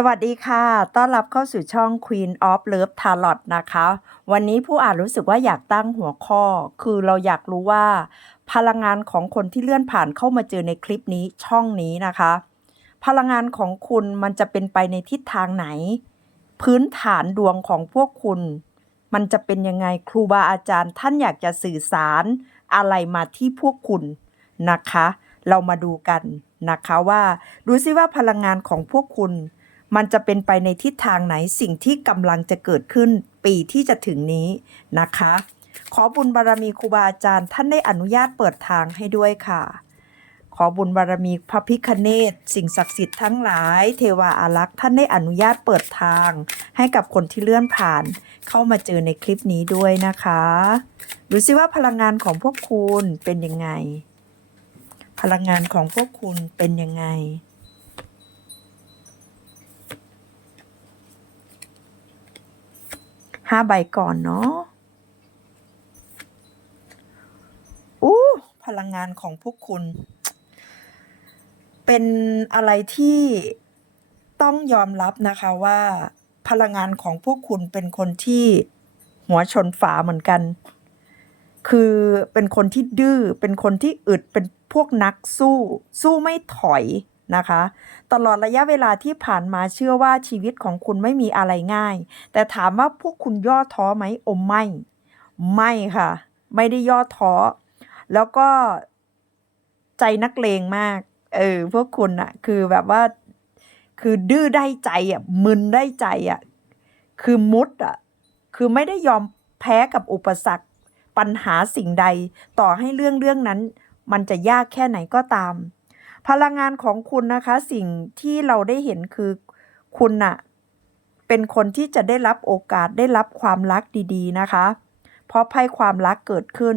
สวัสดีค่ะ ต้อนรับเข้าสู่ช่อง Queen of Love Tarot นะคะ วันนี้ผู้อ่านรู้สึกว่าอยากตั้งหัวข้อ คือเราอยากรู้ว่า พลังงานของคนที่เลื่อนผ่านเข้ามาเจอในคลิปนี้ช่องนี้นะคะ พลังงานของคุณมันจะเป็นไปในทิศทางไหน พื้นฐานดวงของพวกคุณ มันจะเป็นยังไงครูบาอาจารย์ ท่านอยากจะสื่อสารอะไรมาที่พวกคุณนะคะ เรามาดูกันนะคะว่า ดูซิว่าพลังงานของพวกคุณ มันจะเป็นไปในทิศทางไหนสิ่งที่กำลังจะเกิดขึ้นปีที่จะถึงนี้นะคะ ขอบุญบารมีครูบาอาจารย์ท่านได้อนุญาตเปิดทางให้ด้วยค่ะ ขอบุญบารมีพระพิคเนตสิ่งศักดิ์สิทธิ์ทั้งหลาย เทวาอารักษ์ท่านได้อนุญาตเปิดทาง ให้กับคนที่เลื่อนผ่าน เข้ามาเจอในคลิปนี้ด้วยนะคะดูสิว่าพลังงานของพวกคุณเป็นยังไง พลังงานของพวกคุณเป็นยังไง ห้าใบก่อนเนาะอู้พลังงานของพวกคุณ เป็นอะไรที่ต้องยอมรับนะคะว่า พลังงานของพวกคุณเป็นคนที่หัวชนฝาเหมือนกัน คือเป็นคนที่ดื้อ เป็นคนที่อึด เป็นพวกนักสู้ สู้ไม่ถอย นะคะ ตลอดระยะเวลาที่ผ่านมาเชื่อว่าชีวิตของคุณไม่มีอะไรง่าย แต่ถามว่าพวกคุณย่อท้อไหมโอไม่ ไม่ค่ะ ไม่ได้ย่อท้อ แล้วก็ใจนักเลงมาก เออ พวกคุณอะคือแบบว่า คือดื้อได้ใจอะมึนได้ใจอะคือมุดอะคือไม่ได้ยอมแพ้กับอุปสรรคปัญหาสิ่งใด ต่อให้เรื่องเรื่องนั้น มันจะยากแค่ไหนก็ตาม พลังงานของคุณนะคะ สิ่งที่เราได้เห็นคือคุณน่ะเป็นคนที่จะได้รับโอกาสได้รับความรักดีๆนะคะ เพราะไพ่ความรักเกิดขึ้น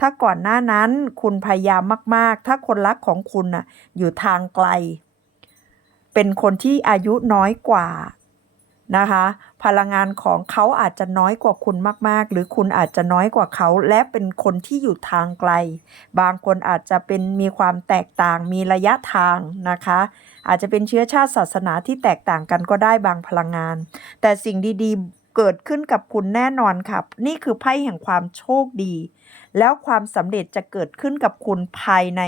ถ้าก่อนหน้านั้นคุณพยายามมาก ๆ ถ้าคนรักของคุณน่ะอยู่ทางไกล เป็นคนที่อายุน้อยกว่า นะคะ พลังงานของเขาอาจจะน้อยกว่าคุณมาก ๆ หรือคุณอาจจะน้อยกว่าเขา และเป็นคนที่อยู่ทางไกล บางคนอาจจะเป็นมีความแตกต่างมีระยะทางนะคะ อาจจะเป็นเชื้อชาติศาสนาที่แตกต่างกันก็ได้บางพลังงาน แต่สิ่งดีๆเกิดขึ้นกับคุณแน่นอนครับ นี่คือไพ่แห่งความโชคดี แล้วความสำเร็จจะเกิดขึ้นกับคุณภายใน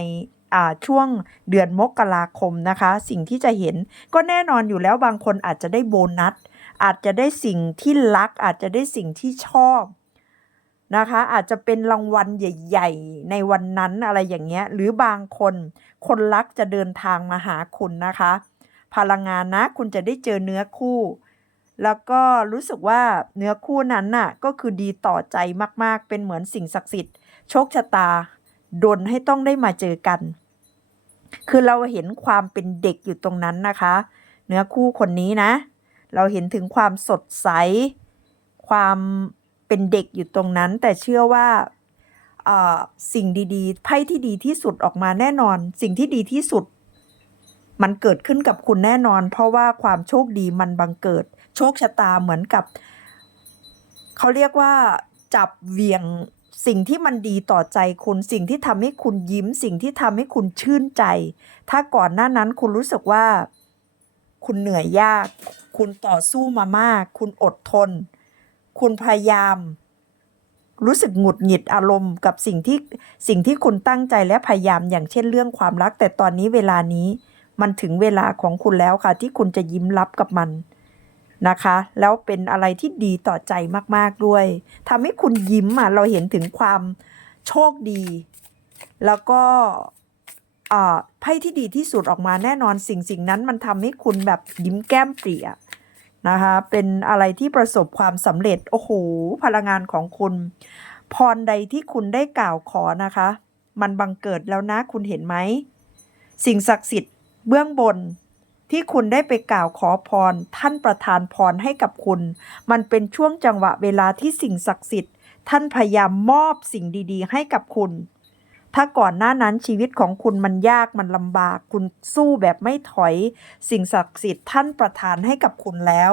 ช่วงเดือนมกราคมนะคะ สิ่งที่จะเห็นก็แน่นอนอยู่แล้วบางคนอาจจะได้โบนัส อาจจะได้สิ่งที่รัก อาจจะได้สิ่งที่ชอบนะคะ อาจจะเป็นรางวัลใหญ่ ๆ ในวันนั้นอะไรอย่างเงี้ย หรือบางคนคนรักจะเดินทางมาหาคุณนะคะ พลังงานนะคุณจะได้เจอเนื้อคู่ แล้วก็รู้สึกว่าเนื้อคู่นั้นน่ะก็คือดีต่อใจมากๆ เป็นเหมือนสิ่งศักดิ์สิทธิ์โชคชะตาดนให้ต้องได้มาเจอกัน คือเราเห็นความเป็นเด็กอยู่ตรงนั้นนะคะ เนื้อคู่คนนี้นะ เราเห็นถึงความสดใส ความเป็นเด็กอยู่ตรงนั้น แต่เชื่อว่าสิ่งดีๆ ไพ่ที่ดีที่สุดออกมาแน่นอน สิ่งที่ดีที่สุด มันเกิดขึ้นกับคุณแน่นอน เพราะว่าความโชคดีมันบังเกิด โชคชะตาเหมือนกับ เขาเรียกว่าจับเวียงสิ่งที่มันดีต่อใจคุณ สิ่งที่ทำให้คุณยิ้ม สิ่งที่ทำให้คุณชื่นใจ ถ้าก่อนหน้านั้นคุณรู้สึกว่า คุณเหนื่อยยาก คุณต่อสู้มามาก คุณอดทน คุณพยายาม รู้สึกหงุดหงิดอารมณ์กับสิ่งที่สิ่งที่คุณตั้งใจและพยายามอย่างเช่นเรื่องความรัก แต่ตอนนี้เวลานี้มันถึงเวลาของคุณแล้วค่ะ ที่คุณจะยิ้มรับกับมันนะคะ แล้วเป็นอะไรที่ดีต่อใจมากๆด้วยทำให้คุณยิ้มอะเราเห็นถึงความโชคดี แล้วก็ ไพ่ที่ดีที่สุดออกมาแน่นอนสิ่งสิ่งนั้นมันทำให้คุณแบบยิ้มแก้มเปรี่ยนะคะเป็นอะไรที่ประสบความสำเร็จโอ้โหพลังงานของคุณ พรใดที่คุณได้กล่าวขอนะคะ มันบังเกิดแล้วนะคุณเห็นไหมสิ่งศักดิ์สิทธิ์เบื้องบนที่คุณได้ไปกล่าวขอพร ท่านประทานพรให้กับคุณ มันเป็นช่วงจังหวะเวลาที่สิ่งศักดิ์สิทธิ์ ท่านพยายามมอบสิ่งดี ๆ ให้กับคุณ ถ้าก่อนหน้านั้นชีวิตของคุณมันยากมันลำบาก คุณสู้แบบไม่ถอย สิ่งศักดิ์สิทธิ์ท่านประทานให้กับคุณแล้ว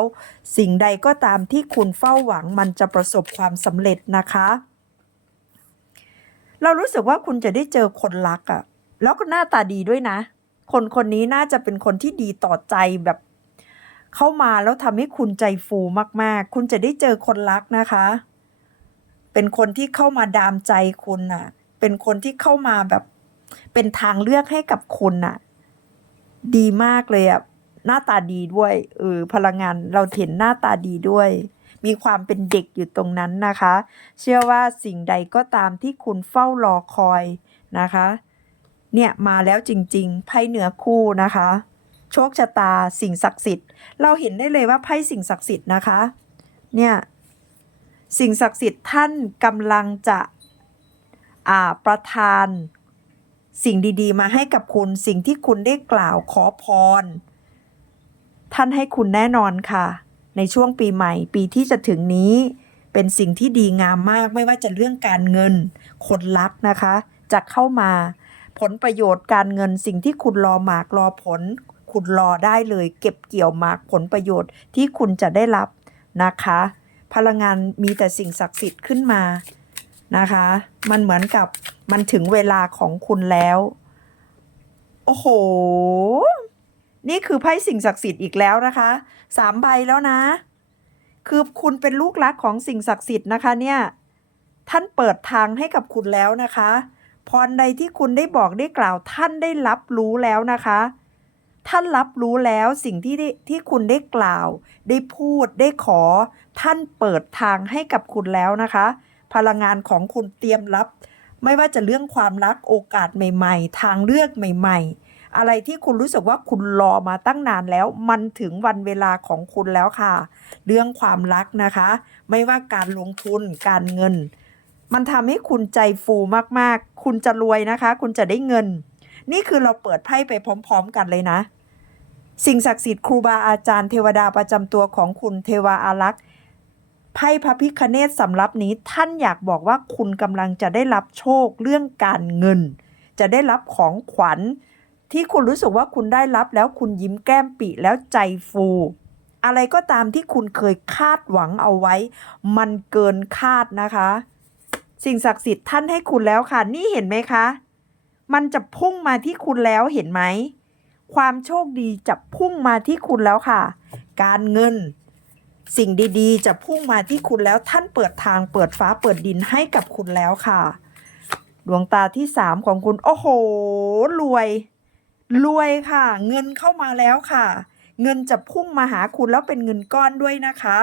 สิ่งใดก็ตามที่คุณเฝ้าหวังมันจะประสบความสำเร็จนะคะ เรารู้สึกว่าคุณจะได้เจอคนรักอะ่ะ แล้วก็หน้าตาดีด้วยนะ คนคนนี้น่าจะเป็นคนที่ดีต่อใจแบบ เข้ามาแล้วทำให้คุณใจฟูมากๆ คุณจะได้เจอคนรักนะคะ เป็นคนที่เข้ามาดามใจคุณน่ะ เป็นคนที่เข้ามาแบบเป็นทางเลือกให้กับคุณน่ะ ดีมากเลยอะหน้าตาดีด้วยเออพลังงานเราเห็นหน้าตาดีด้วย มีความเป็นเด็กอยู่ตรงนั้นนะคะ เชื่อว่าสิ่งใดก็ตามที่คุณเฝ้ารอคอยนะคะ เนี่ยมาแล้วจริงๆไพ่เหนือคู่นะคะ โชคชะตาสิ่งศักดิ์สิทธิ์ เราเห็นได้เลยว่าไพ่สิ่งศักดิ์สิทธิ์นะคะ เนี่ยสิ่งศักดิ์สิทธิ์ท่านกำลังจะ ประทาน สิ่งดีๆ มาให้กับคุณสิ่งที่คุณได้กล่าวขอพร ท่านให้คุณแน่นอนค่ะ ในช่วงปีใหม่ ปีที่จะถึงนี้ เป็นสิ่งที่ดีงามมากไม่ว่าจะเรื่องการเงิน คนรักนะคะจะเข้ามาผลประโยชน์การเงินสิ่งที่คุณรอหมากรอผล คุณรอได้เลย เก็บเกี่ยวหมากผลประโยชน์ที่คุณจะได้รับนะคะ พลังงานมีแต่สิ่งศักดิ์สิทธิ์ขึ้นมา นะคะ มันเหมือนกับมันถึงเวลาของคุณแล้ว โอ้โห นี่คือไพ่สิ่งศักดิ์สิทธิ์อีกแล้วนะคะสามใบแล้วนะ คือคุณเป็นลูกรักของสิ่งศักดิ์สิทธิ์นะคะเนี่ย ท่านเปิดทางให้กับคุณแล้วนะคะพรใดที่คุณได้บอกได้กล่าว ท่านได้รับรู้แล้วนะคะ ท่านรับรู้แล้วสิ่งที่ที่คุณได้กล่าว ได้พูดได้ขอ ท่านเปิดทางให้กับคุณแล้วนะคะ พลังงานของคุณเตรียมรับ ไม่ว่าจะเรื่องความรักโอกาสใหม่ ๆ ทางเลือกใหม่ ๆ อะไรที่คุณรู้สึกว่าคุณรอมาตั้งนานแล้ว มันถึงวันเวลาของคุณแล้วค่ะ เรื่องความรักนะคะ ไม่ว่าการลงทุนการเงิน มันทำให้คุณใจฟูมากๆ คุณจะรวยนะคะ คุณจะได้เงิน นี่คือเราเปิดไพ่ไปพร้อม ๆ กันเลยนะ สิ่งศักดิ์สิทธิ์ครูบาอาจารย์เทวดาประจำตัวของคุณเทวาอารักษ์ ไพ่พระพิคเนตสำรับนี้ท่านอยากบอกว่าคุณกำลังจะได้รับโชคเรื่องการเงิน จะได้รับของขวัญ ที่คุณรู้สึกว่าคุณได้รับแล้วคุณยิ้มแก้มปิแล้วใจฟู อะไรก็ตามที่คุณเคยคาดหวังเอาไว้ มันเกินคาดนะคะ สิ่งศักดิ์สิทธิ์ท่านให้คุณแล้วค่ะ นี่เห็นไหมคะ มันจะพุ่งมาที่คุณแล้วเห็นไหมความโชคดีจะพุ่งมาที่คุณแล้วค่ะ การเงิน สิ่งดีๆ จะพุ่งมาที่คุณแล้วท่านเปิดทางเปิดฟ้าเปิดดินให้กับคุณแล้วค่ะ ดวงตาที่สามของคุณ โอ้โห รวย รวยค่ะ เงินเข้ามาแล้วค่ะ เงินจะพุ่งมาหาคุณแล้วเป็นเงินก้อนด้วยนะคะ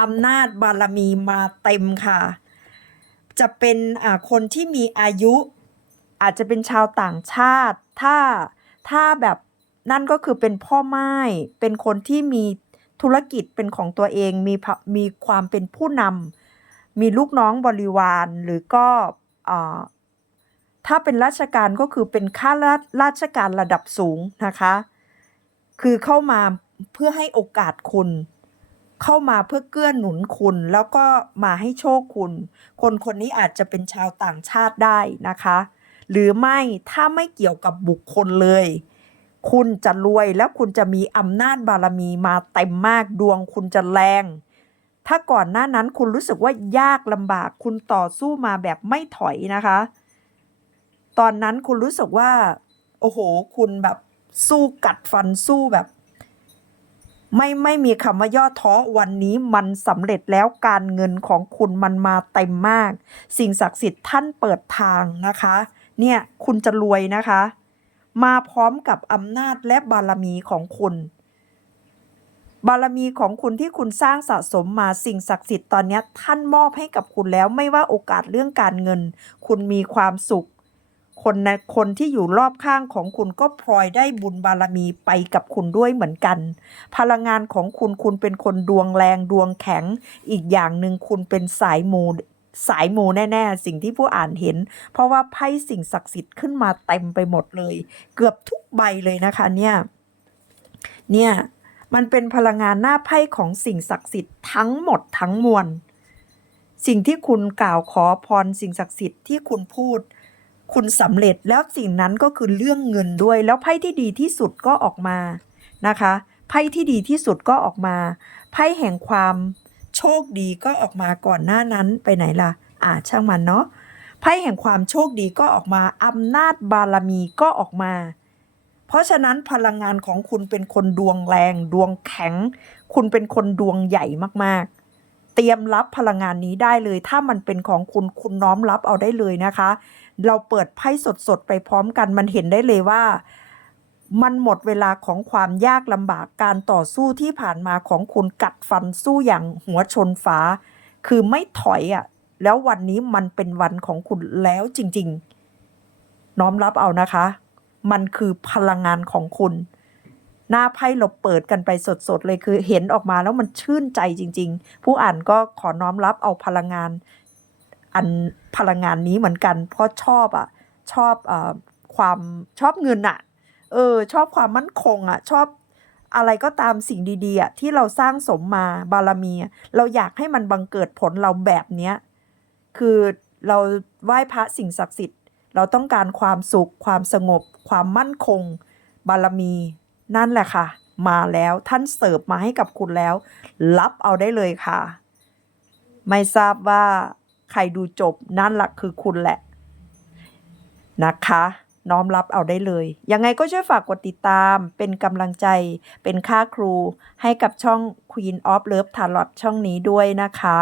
อำนาจบารมีมาเต็มค่ะ จะเป็นคนที่มีอายุ อาจจะเป็นชาวต่างชาติ ถ้าถ้าแบบนั่นก็คือเป็นพ่อไม้เป็นคนที่มี ธุรกิจเป็นของตัวเองมีมีความเป็นผู้นำมีลูกน้องบริวารหรือก็ถ้าเป็นราชการก็คือเป็นข้าราราชการระดับสูงนะคะ คือเข้ามาเพื่อให้โอกาสคุณ เข้ามาเพื่อเกื้อหนุนคุณ แล้วก็มาให้โชคคุณ คนคนนี้อาจจะเป็นชาวต่างชาติได้นะคะ หรือไม่ถ้าไม่เกี่ยวกับบุคคลเลย คุณจะรวยแล้วคุณจะมีอำนาจบารมีมาเต็มมากดวงคุณจะแรง ถ้าก่อนหน้านั้นคุณรู้สึกว่ายากลำบากคุณต่อสู้มาแบบไม่ถอยนะคะ ตอนนั้นคุณรู้สึกว่า โอ้โห คุณแบบสู้กัดฟันสู้แบบ ไม่ไม่มีคำว่าย่อท้อวันนี้มันสำเร็จแล้วการเงินของคุณมันมาเต็มมาก สิ่งศักดิ์สิทธิ์ท่านเปิดทางนะคะ เนี่ยคุณจะรวยนะคะ มาพร้อมกับอำนาจและบารมีของคุณ บารมีของคุณที่คุณสร้างสะสมมาสิ่งศักดิ์สิทธิ์ตอนนี้ท่านมอบให้กับคุณแล้วไม่ว่าโอกาสเรื่องการเงิน คุณมีความสุข คนในคนที่อยู่รอบข้างของคุณก็พลอยได้บุญบารมีไปกับคุณด้วยเหมือนกัน พลังงานของคุณคุณเป็นคนดวงแรงดวงแข็ง อีกอย่างหนึ่งคุณเป็นสายมู สายมูแน่ ๆ สิ่งที่ผู้อ่านเห็น เพราะว่าไพ่สิ่งศักดิ์สิทธิ์ขึ้นมาเต็มไปหมดเลย เกือบทุกใบเลยนะคะเนี่ย เนี่ย มันเป็นพลังงานหน้าไพ่ของสิ่งศักดิ์สิทธิ์ทั้งหมดทั้งมวล สิ่งที่คุณกล่าวขอพรสิ่งศักดิ์สิทธิ์ที่คุณพูด คุณสำเร็จแล้วสิ่งนั้นก็คือเรื่องเงินด้วย แล้วไพ่ที่ดีที่สุดก็ออกมานะคะ ไพ่ที่ดีที่สุดก็ออกมา ไพ่แห่งความ โชคดีก็ออกมาก่อนหน้านั้นไปไหนล่ะ อ่าช่างมันเนาะไพ่แห่งความโชคดีก็ออกมาอำนาจบารมีก็ออกมา เพราะฉะนั้นพลังงานของคุณเป็นคนดวงแรง ดวงแข็ง คุณเป็นคนดวงใหญ่มากๆ เตรียมรับพลังงานนี้ได้เลย ถ้ามันเป็นของคุณคุณน้อมรับเอาได้เลยนะคะ เราเปิดไพ่สดๆไปพร้อมกันมันเห็นได้เลยว่า มันหมดเวลาของความยากลำบากการต่อสู้ที่ผ่านมาของคุณกัดฟันสู้อย่างหัวชนฟ้า คือไม่ถอยอะ่ะ แล้ววันนี้มันเป็นวันของคุณแล้วจริง ๆ น้อมรับเอานะคะ มันคือพลังงานของคุณ หน้าไพ่เราเปิดกันไปสดๆ เลยคือเห็นออกมาแล้วมันชื่นใจจริง ๆ ผู้อ่านก็ขอน้อมรับเอาพลังงาน อันพลังงานนี้เหมือนกัน เพราะชอบอะ ชอบอความชอบเงินอะ เออ ชอบความมั่นคงอะ ชอบอะไรก็ตามสิ่งดีๆอะที่เราสร้างสมมาบารมี เราอยากให้มันบังเกิดผลเราแบบเนี้ยคือเราไหว้พระสิ่งศักดิ์สิทธิ์ เราต้องการความสุข ความสงบ ความมั่นคง บารมี นั่นแหละค่ะ มาแล้วท่านเสิร์ฟมาให้กับคุณแล้ว รับเอาได้เลยค่ะ ไม่ทราบว่าใครดูจบนั่นหละคือคุณแหละนะคะ น้อมรับเอาได้เลย ยังไงก็ช่วยฝากกดติดตาม เป็นกำลังใจ เป็นค่าครู ให้กับช่อง Queen of Love Tarot ช่องนี้ด้วยนะคะ